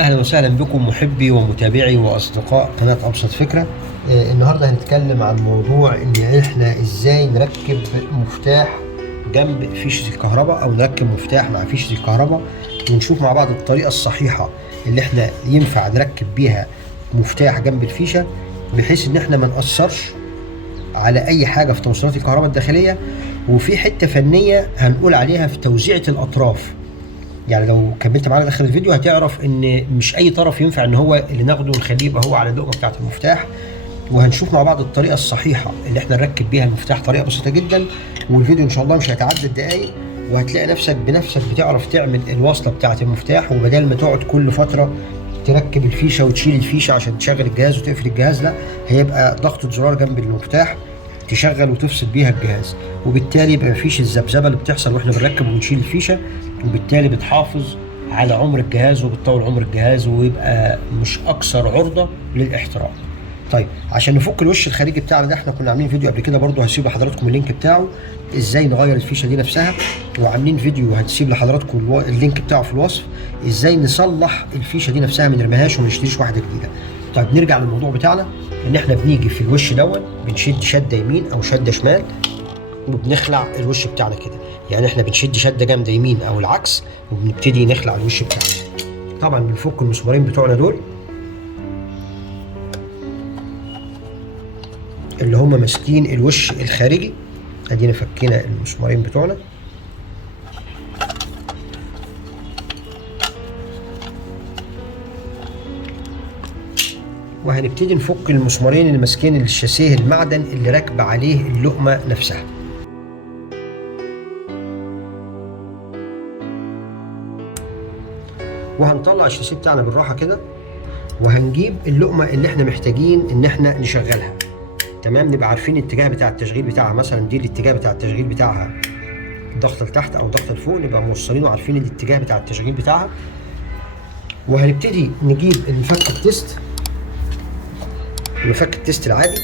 اهلا وسهلا بكم محبي ومتابعي واصدقاء قناه ابسط فكره. النهارده هنتكلم عن موضوع ان احنا ازاي نركب مفتاح جنب فيشه الكهرباء او نركب مفتاح مع فيشه الكهرباء، ونشوف مع بعض الطريقه الصحيحه اللي احنا ينفع نركب بيها مفتاح جنب الفيشه، بحيث ان احنا ما نأثرش على اي حاجه في توصيلات الكهرباء الداخليه. وفي حته فنيه هنقول عليها في توزيعه الاطراف، يعني لو كملت معانا لاخر الفيديو هتعرف ان مش اي طرف ينفع ان هو اللي ناخده ونخليه يبقى هو على اللقمه بتاعه المفتاح. وهنشوف مع بعض الطريقه الصحيحه اللي احنا نركب بيها المفتاح، طريقه بسيطه جدا، والفيديو ان شاء الله مش هيتعدى الدقايق، وهتلاقي نفسك بنفسك بتعرف تعمل الوصله بتاعه المفتاح، وبدل ما تقعد كل فتره تركب الفيشه وتشيل الفيشه عشان تشغل الجهاز وتقفل الجهاز، لا، هيبقى ضغطه زرار جنب المفتاح تشغل وتفصل بيها الجهاز، وبالتالي يبقى مفيش الذبذبه اللي بتحصل واحنا بنركب ونشيل الفيشه، وبالتالي بتحافظ على عمر الجهاز وبتطول عمر الجهاز ويبقى مش اكثر عرضه للاحتراق. طيب، عشان نفك الوش الخارجي بتاعنا ده، احنا كنا عاملين فيديو قبل كده برضو، هسيب لحضراتكم اللينك بتاعه ازاي نغير الفيشه دي نفسها، وعاملين فيديو هنسيب لحضراتكم اللينك بتاعه في الوصف ازاي نصلح الفيشه دي نفسها، ما نرميهاش وما نشتريش واحده جديده. طيب، نرجع للموضوع بتاعنا. ان احنا بنيجي في الوش دون بنشد شده يمين او شده شمال، وبنخلع الوش بتاعنا كده، يعني احنا بنشد شده جامده يمين او العكس، وبنبتدي نخلع الوش بتاعنا. طبعا بنفك المسمارين بتوعنا دول اللي هم ماسكين الوش الخارجي، ادينا فكينا المسمارين بتوعنا. وهنبتدي نفك المسمارين اللي ماسكين الشاسيه المعدن اللي راكبه عليه اللقمه نفسها. وهنطلع الشاسيه بتاعنا بالراحه كده، وهنجيب اللقمه اللي احنا محتاجين ان احنا نشغلها. تمام، نبقى عارفين الاتجاه بتاع التشغيل بتاعها، مثلا دي الاتجاه بتاع التشغيل بتاعها ضغط لتحت او ضغط لفوق، نبقى موصلين وعارفين الاتجاه بتاع التشغيل بتاعها. وهنبتدي نجيب المفك التيست، المفك التيست العادي،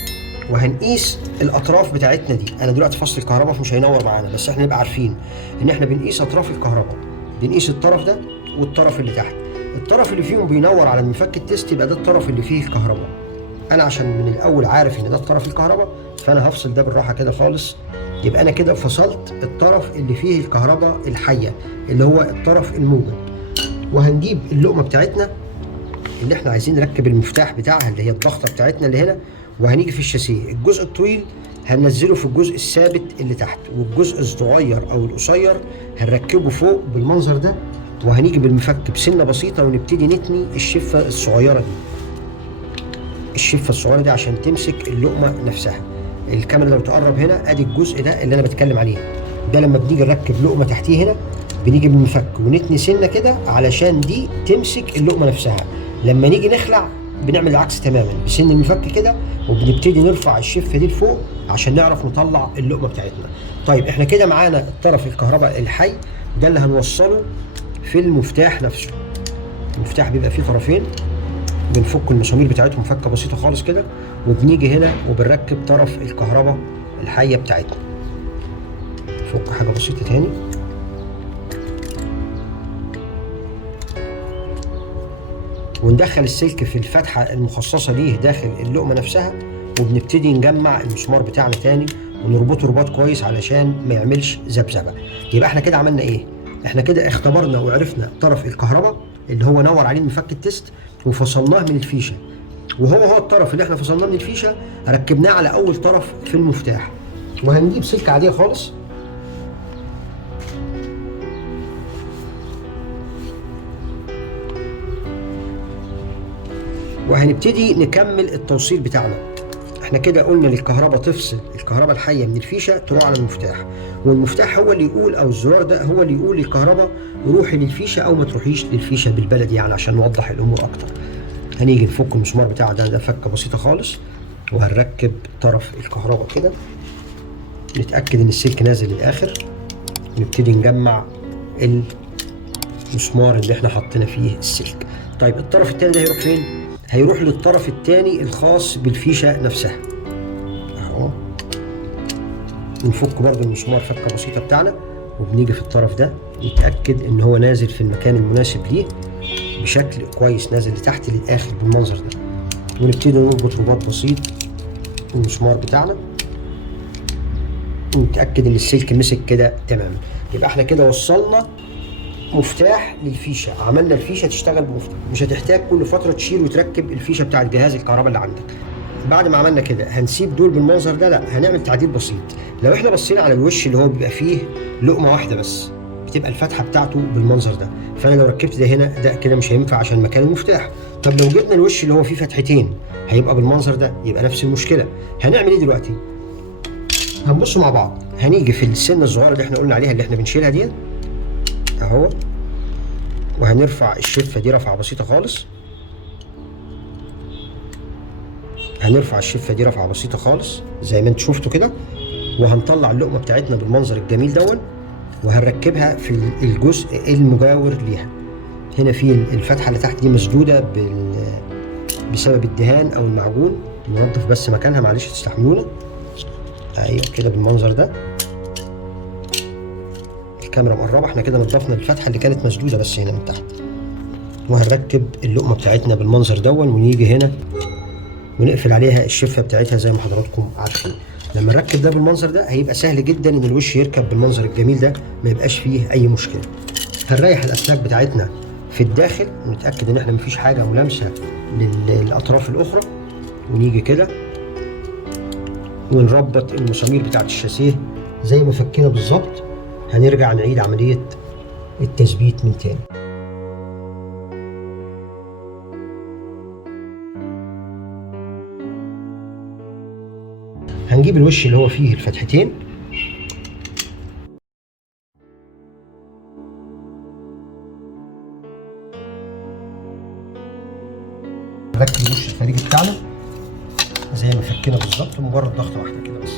وهنقيس الاطراف بتاعتنا دي. انا دلوقتي فصل الكهرباء فمش هينور معانا، بس احنا نبقى عارفين ان احنا بنقيس اطراف الكهرباء، بنقيس الطرف ده والطرف اللي تحت. الطرف اللي فيهم بينور على المفك التيست يبقى ده الطرف اللي فيه الكهرباء. انا عشان من الاول عارف ان ده الطرف الكهرباء، فانا هفصل ده بالراحه كده خالص. يبقى انا كده فصلت الطرف اللي فيه الكهرباء الحيه اللي هو الطرف الموجب. وهنجيب اللقمه بتاعتنا اللي احنا عايزين نركب المفتاح بتاعها اللي هي الضغطه بتاعتنا اللي هنا، وهنيجي في الشاسيه الجزء الطويل هننزله في الجزء الثابت اللي تحت، والجزء الصغير او القصير هنركبه فوق بالمنظر ده. وهنيجي بالمفك بسنه بسيطه ونبتدي نتني الشفه الصغيره دي، الشفه الصغيره دي عشان تمسك اللقمه نفسها. الكاميرا لو تقرب هنا، ادي الجزء ده اللي انا بتكلم عليه، ده لما بنيجي نركب لقمه تحتيه هنا بنيجي بالمفك ونتني سنه كده علشان دي تمسك اللقمه نفسها. لما نيجي نخلع بنعمل العكس تماما، بسن المفك كده، وبنبتدي نرفع الشفه دي لفوق عشان نعرف نطلع اللقمه بتاعتنا. طيب، احنا كده معانا الطرف الكهرباء الحي ده اللي هنوصله في المفتاح نفسه. المفتاح بيبقى فيه طرفين، بنفك المسامير بتاعتهم فكه بسيطه خالص كده، وبنيجي هنا وبنركب طرف الكهرباء الحيه بتاعتنا. نفك حاجه بسيطه تاني، وندخل السلك في الفتحه المخصصه ليه داخل اللقمه نفسها، وبنبتدي نجمع المسمار بتاعنا تاني ونربطه رباط كويس علشان ما يعملش ذبذبه. يبقى احنا كده عملنا ايه؟ احنا كده اختبرنا وعرفنا طرف الكهرباء اللي هو نور عليه المفك التيست وفصلناه من الفيشه، وهو الطرف اللي احنا فصلناه من الفيشه ركبناه على اول طرف في المفتاح. وهنجيب سلكه عاديه خالص وهنبتدي نكمل التوصيل بتاعنا. احنا كده قلنا للكهرباء تفصل الكهرباء الحيه من الفيشه تروح على المفتاح، والمفتاح هو اللي يقول، او الزرار ده هو اللي يقول للكهرباء روحي للفيشه او ما تروحيش للفيشه بالبلدي، يعني عشان نوضح الامور اكتر. هنيجي نفك المسمار بتاع ده فكه بسيطه خالص، وهنركب طرف الكهرباء كده، نتاكد ان السلك نازل للاخر، نبتدي نجمع المسمار اللي احنا حطينا فيه السلك. طيب، الطرف التاني ده هيروح فين؟ هيروح للطرف التاني الخاص بالفيشه نفسها اهو. نفك برضو المسمار فكه بسيطه بتاعنا، وبنيجي في الطرف ده نتاكد ان هو نازل في المكان المناسب ليه، بشكل كويس نازل لتحت للاخر بالمنظر ده. ونبتدي نربط رباط بسيط المسمار بتاعنا ونتاكد ان السلك مسك كده تماما. يبقى احنا كده وصلنا مفتاح للفيشه، عملنا الفيشه تشتغل بمفتاح، مش هتحتاج كل فتره تشيل وتركب الفيشه بتاع الجهاز الكهرباء اللي عندك. بعد ما عملنا كده هنسيب دول بالمنظر ده؟ لا، هنعمل تعديل بسيط. لو احنا بصينا على الوش اللي هو بيبقى فيه لقمه واحده بس، بتبقى الفتحه بتاعته بالمنظر ده، فانا لو ركبت ده هنا ده كده مش هينفع عشان مكان المفتاح. طب لو جبنا الوش اللي هو فيه فتحتين هيبقى بالمنظر ده، يبقى نفس المشكله. هنعمل ايه دلوقتي؟ هنبص مع بعض. هنيجي في السنه الصغيره اللي احنا قلنا عليها اللي احنا بنشيلها دي اهو، وهنرفع الشفه دي رفعه بسيطه خالص. هنرفع الشفه دي رفعه بسيطه خالص زي ما انتوا شفتوا كده، وهنطلع اللقمه بتاعتنا بالمنظر الجميل دون، وهنركبها في الجزء المجاور ليها. هنا في الفتحه اللي تحت دي مسدوده بسبب الدهان او المعجون، ننضف بس مكانها معلش تستحملونا. ايوه كده بالمنظر ده، الكاميرا مقربه، احنا كده نضفنا الفتحه اللي كانت مسدوده بس هنا من تحت. وهنركب اللقمه بتاعتنا بالمنظر دون، ونيجي هنا ونقفل عليها الشفه بتاعتها زي ما حضراتكم عارفين. لما نركب ده بالمنظر ده هيبقى سهل جدا ان الوش يركب بالمنظر الجميل ده، ما يبقاش فيه اي مشكله. هنريح الاسلاك بتاعتنا في الداخل ونتاكد ان احنا مفيش حاجه ملامسه للاطراف الاخرى، ونيجي كده ونربط المسامير بتاعت الشاسيه زي ما فكينا بالظبط. هنرجع نعيد عمليه التثبيت من تاني. هنجيب الوش اللي هو فيه الفتحتين، نركب الوش الخارجي بتاعنا زي ما فكينا بالظبط، مجرد ضغطه واحده كده بس.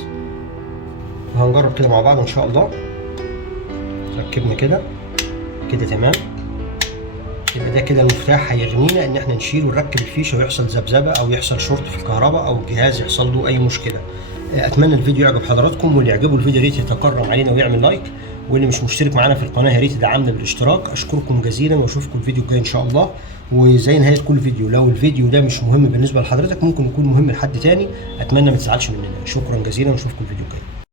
وهنجرب كده مع بعض ان شاء الله. ركبنا كده كده تمام. يبقى ده كده المفتاح هيغنينا ان احنا نشيل ونركب الفيشه ويحصل ذبذبه او يحصل شورت في الكهرباء او الجهاز يحصل له اي مشكله. اتمنى الفيديو يعجب حضراتكم، واللي يعجبه الفيديو يا ريت يتكرم علينا ويعمل لايك، واللي مش مشترك معانا في القناه يا ريت يدعمنا بالاشتراك. اشكركم جزيلا واشوفكم الفيديو الجاي ان شاء الله. وزي نهايه كل فيديو، لو الفيديو ده مش مهم بالنسبه لحضرتك ممكن يكون مهم لحد تاني، اتمنى ما تزعلش مننا. شكرا جزيلا واشوفكم الفيديو الجاي.